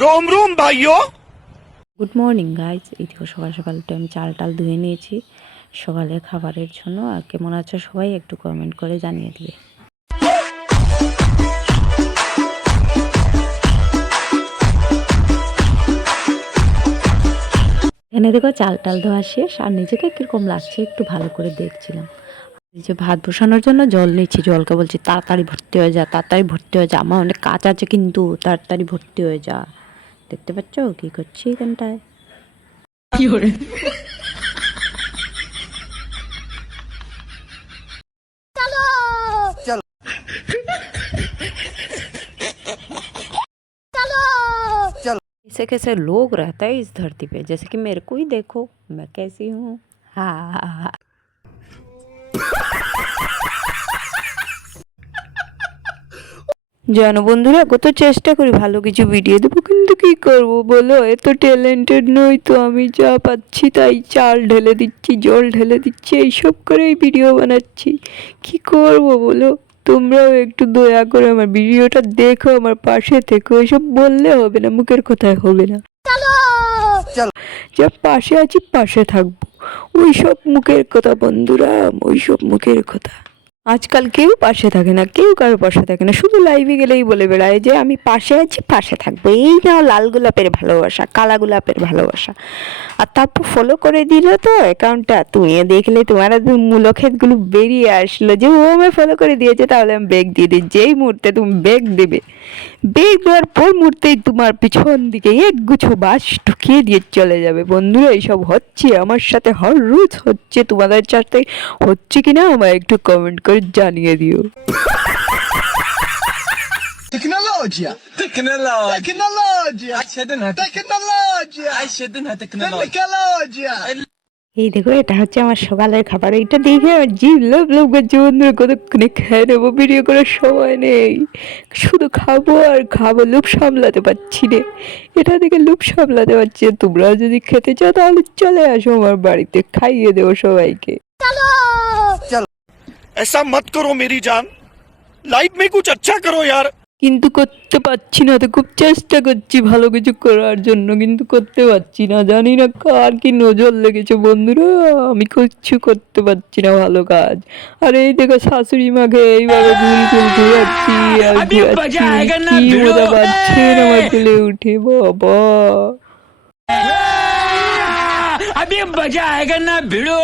रोम रोम भाइयों। Good morning guys, এই দেখো সকাল সকাল তো আমি চাল টাল ধুয়ে নিয়েছি সকালে খাবারের জন্য। আর কেমন আছো সবাই একটু কমেন্ট করে জানিয়ে দিবে। এখানে দেখো চাল টাল ধোয়া শেষ, আর নিজেকে কীরকম লাগছে একটু ভালো করে দেখছিলাম। এই যে ভাত বসানোর জন্য জল নিচ্ছি, জলকে বলছি তাড়াতাড়ি ভর্তি হয়ে যা, তাড়াতাড়ি ভর্তি হয়ে যা, আমার অনেক কাজ আছে কিন্তু তাড়াতাড়ি ভর্তি হয়ে যা। দেখতে পাচ্ছ কি করছি এখানটায়। কি করে ऐसे कैसे लोग रहता है इस धरती पे, जैसे कि मेरे को ही देखो मैं कैसी हूँ। हाँ জানো বন্ধুরা, কত চেষ্টা করি ভালো কিছু ভিডিও দেবো, কিন্তু কি করব বলো, এত ট্যালেন্টেড নই তো। আমি যা পাচ্ছি তাই চাল ঢেলে দিচ্ছি, জল ঢেলে দিচ্ছি, এইসব করেই ভিডিও বানাচ্ছি। কি করব বলো, তোমরাও একটু দয়া করে আমার ভিডিওটা দেখো, আমার পাশে থেকো। এসব বললে হবে না, মুখের কথায় হবে না। যা পাশে আছি পাশে থাকবো, ওইসব মুখের কথা বন্ধুরা, ওইসব মুখের কথা। আজকাল কেউ পাশে থাকে না, কেউ কারো পাশে থাকে না, শুধু লাইভে গেলেই বলে বেড়ায় যে আমি পাশে আছি পাশে থাকবো। এই নাও লাল গোলাপের ভালোবাসা, কালা গোলাপের ভালোবাসা। আর তারপর ফলো করে দিল তো অ্যাকাউন্টটা, তুমিও দেখলে তোমার মূলক্ষেতগুলো বেরিয়ে আসলো যে ও আমায় ফলো করে দিয়েছে, তাহলে আমি ব্যাগ দিয়ে দিই। যেই মুহূর্তে তুমি ব্যাগ দেবে, ব্যাগ দেওয়ার পর মুহূর্তেই তোমার পিছন দিকে একগুচ্ছ বাস ঢুকিয়ে দিয়ে চলে যাবে। বন্ধুরা এইসব হচ্ছে আমার সাথে, হর রোজ হচ্ছে। তোমাদের সাথে হচ্ছে কিনা আমায় একটু কমেন্ট করে জানিয়ে দিও। تكنولوجيا تكنولوجيا. এই দেখো এটা হচ্ছে আমার সকালের খাবার। এইটা দেখে আমার জিভ লোভ লোভ করছে বন্ধুরা, কতক্ষণে খেয়ে নেবো, ভিডিও করার সময় নেই, শুধু খাবো আর খাবো, লোভ সামলাতে পারছি রে। এটা দেখে লোভ সামলাতে পারছি। তোমরা যদি খেতে চাও তাহলে চলে আসো আমার বাড়িতে, খাইয়ে দেবো সবাইকে। ऐसा मत करो मेरी जान, लाइफ में कुछ अच्छा करो यार। কিন্তু করতে পারছি না, তো খুব চেষ্টা করছি ভালো কিছু করার জন্য, কিন্তু করতে পারছি না। জানি না কার কি নজর লেগেছে বন্ধুরা, আমি কিছু করতে পারছি না ভালো কাজ। আর এই দেখো শাশুড়ি মাকে এইভাবে গুল গুল ঘুরাচ্ছি আর ঘুরাচ্ছি, কি মজা পাচ্ছেন আমার কোলে উঠে বাবা। अभी मजा आएगा ना भिड़ो।